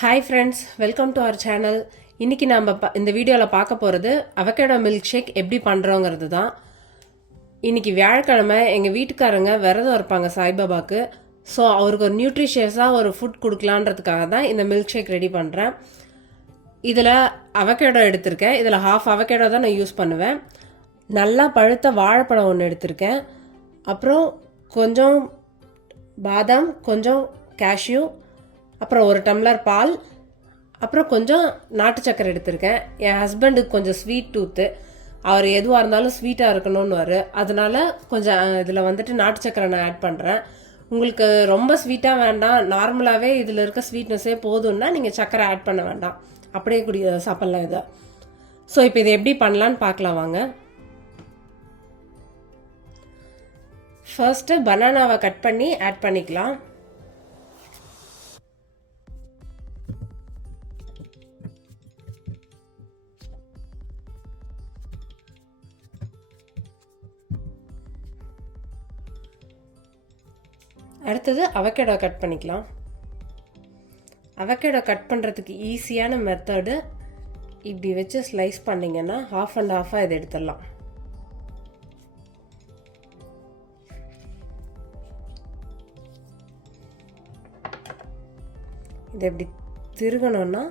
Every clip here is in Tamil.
Hi friends, welcome to our channel. இன்னைக்கு நாம இந்த வீடியோல பார்க்க போறது அவகேடோ மில்க் ஷேக் எப்படி பண்றோங்கிறது தான். இன்னைக்கு வியாழக்கிழமை எங்க வீட்டுக்காரங்க விரதம் இருப்பாங்க சாய்பாபாக்கு. ஸோ அவருக்கு ஒரு நியூட்ரிஷியஸாக ஒரு ஃபுட் கொடுக்கலான்றதுக்காக தான் இந்த மில்க் ஷேக் ரெடி பண்ணுறேன். இதில் அவகேடோ எடுத்திருக்கேன். இதில் ஹாஃப் அவகேடோ தான் நான் யூஸ் பண்ணுவேன். நல்லா பழுத்த வாழைப்பழம் ஒன்று எடுத்திருக்கேன். அப்புறம் கொஞ்சம் பாதாம், கொஞ்சம் கேஷ்யூ, அப்புறம் ஒரு டம்ளர் பால், அப்புறம் கொஞ்சம் நாட்டு சக்கரை எடுத்திருக்கேன். என் ஹஸ்பண்டுக்கு கொஞ்சம் ஸ்வீட் டூத்து, அவர் எதுவாக இருந்தாலும் ஸ்வீட்டாக இருக்கணும்னு அதனால கொஞ்சம் இதில் வந்துட்டு நாட்டு சக்கரை நான் ஆட் பண்ணுறேன். உங்களுக்கு ரொம்ப ஸ்வீட்டாக வேண்டாம், நார்மலாகவே இதில் இருக்க ஸ்வீட்னஸே போதும்னா நீங்கள் சக்கரை ஆட் பண்ண வேண்டாம், அப்படியே சாப்பிட்லாம் இதை. ஸோ இப்போ இதை எப்படி பண்ணலான்னு பார்க்கலாம் வாங்க. ஃபர்ஸ்ட்டு பனானாவை கட் பண்ணி ஆட் பண்ணிக்கலாம். அடுத்தது அவகேடோ கட் பண்ணிக்கலாம். அவகேடோ கட் பண்ணுறதுக்கு ஈஸியான மெத்தடு, இப்படி வச்சு ஸ்லைஸ் பண்ணிங்கன்னா ஹாஃப் அண்ட் ஹாஃபாக இதை எடுத்துடலாம். இதை இப்படி திருகணும்னா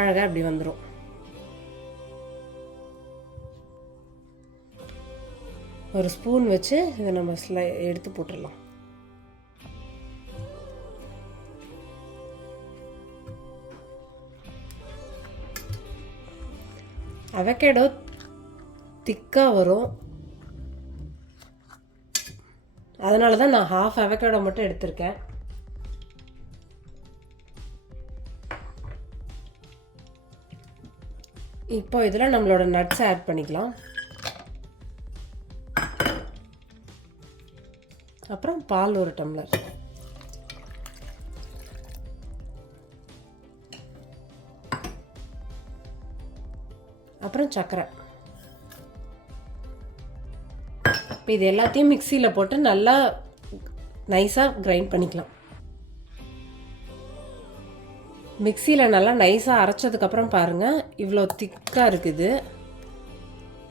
அழகாக இப்படி வந்துடும். ஒரு ஸ்பூன் வச்சு இதை நம்ம எடுத்து போட்டுடலாம். அவகேடோ திக்காக வரும், அதனால தான் நான் ஹாஃப் அவகேடோ மட்டும் எடுத்திருக்கேன். இப்போ இதில் நம்மளோட நட்ஸை ஆட் பண்ணிக்கலாம். அப்புறம் பால் ஒரு டம்ளர், அப்புறம் சர்க்கரை. இப்போ இது எல்லாத்தையும் மிக்சியில் போட்டு நல்லா நைஸாக கிரைண்ட் பண்ணிக்கலாம். மிக்சியில் நல்லா நைஸாக அரைச்சதுக்கப்புறம் பாருங்கள் இவ்வளோ திக்காக இருக்குது.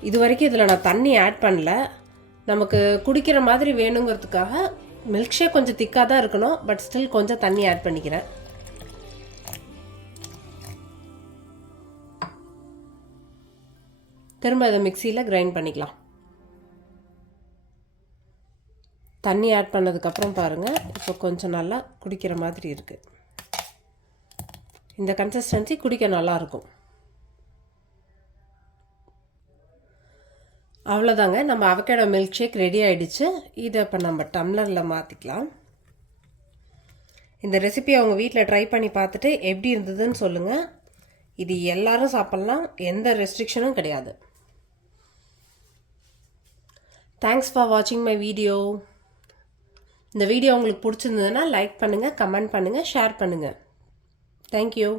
இது வரைக்கும் இதில் நான் தண்ணி ஆட் பண்ணல. நமக்கு குடிக்கிற மாதிரி வேணுங்கிறதுக்காக மில்க் ஷேக் கொஞ்சம் திக்காக தான் இருக்கணும், பட் ஸ்டில் கொஞ்சம் தண்ணி ஆட் பண்ணிக்கிறேன். திரும்ப இதை மிக்சியில் கிரைண்ட் பண்ணிக்கலாம். தண்ணி ஆட் பண்ணதுக்கப்புறம் பாருங்கள் இப்போ கொஞ்சம் நல்லா குடிக்கிற மாதிரி இருக்குது. இந்த கன்சிஸ்டன்சி குடிக்க நல்லாயிருக்கும். அவ்வளோதாங்க, நம்ம அவகேடோ மில்க் ஷேக் ரெடி ஆகிடுச்சு. இதை இப்போ நம்ம டம்ளரில் மாற்றிக்கலாம். இந்த ரெசிபியை அவங்க வீட்டில் ட்ரை பண்ணி பார்த்துட்டு எப்படி இருந்ததுன்னு சொல்லுங்கள். இது எல்லாரும் சாப்பிட்லாம், எந்த ரெஸ்ட்ரிக்ஷனும் கிடையாது. தேங்க்ஸ் ஃபார் வாட்சிங் மை வீடியோ. இந்த வீடியோ உங்களுக்கு பிடிச்சிருந்ததுன்னா லைக் பண்ணுங்கள், கமெண்ட் பண்ணுங்கள், ஷேர் பண்ணுங்கள். தேங்க்யூ.